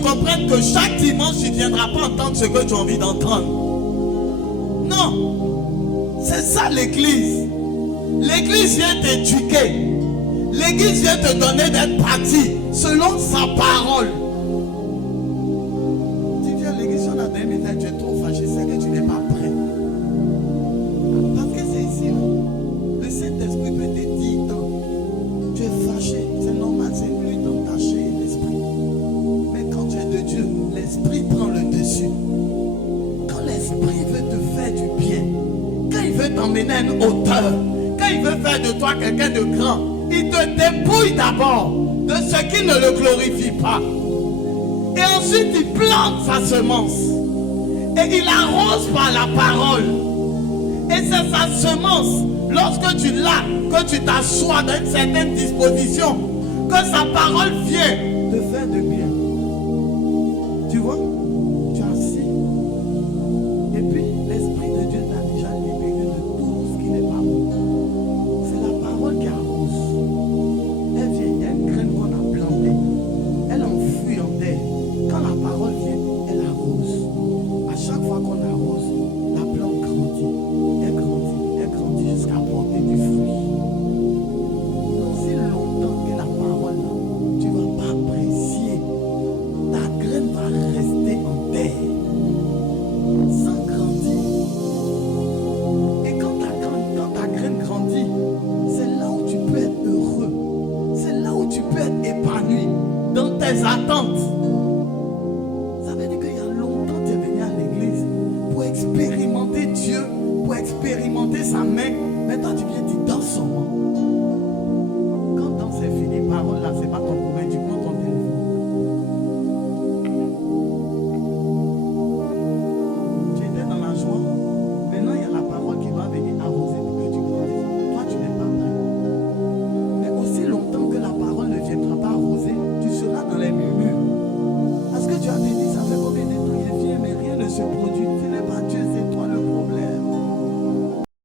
tu comprennes que chaque dimanche, tu ne viendras pas entendre ce que tu as envie d'entendre. Non. C'est ça l'église. L'église vient t'éduquer. L'église vient te donner d'être parti selon sa parole. Tu viens à l'église, on a donné, mais tu es trop fâché, c'est que tu n'es pas prêt. Parce que c'est ici, là. Le Saint-Esprit peut te dire, non, tu es fâché, c'est normal, c'est lui dans ta chair, l'esprit. Mais quand tu es de Dieu, l'esprit prend le dessus. Quand l'esprit veut te faire du bien, quand il veut t'emmener à une hauteur, quand il veut faire de toi quelqu'un de grand, il te dépouille d'abord de ce qui ne le glorifie pas. Et ensuite, il plante sa semence. Et il arrose par la parole. Et c'est sa semence, lorsque tu l'as, que tu t'assois dans une certaine disposition, que sa parole vient te faire de bien. Tu vois, tu es assis. Et puis, l'Esprit de Dieu t'a déjà libéré de tout ce qui n'est pas bon. C'est la parole qui arrose. Elle vient, il y a une graine qu'on a plantée. Elle enfouit en terre. Quand la parole vient, elle arrose. À chaque fois qu'on arrose, la plante grandit. Elle grandit jusqu'à porter du fruit. Aussi longtemps que la parole là, tu ne vas pas apprécier. Ta graine va rester en terre, sans grandir. Et quand ta graine grandit, c'est là où tu peux être heureux. C'est là où tu peux être épanoui dans tes attentes.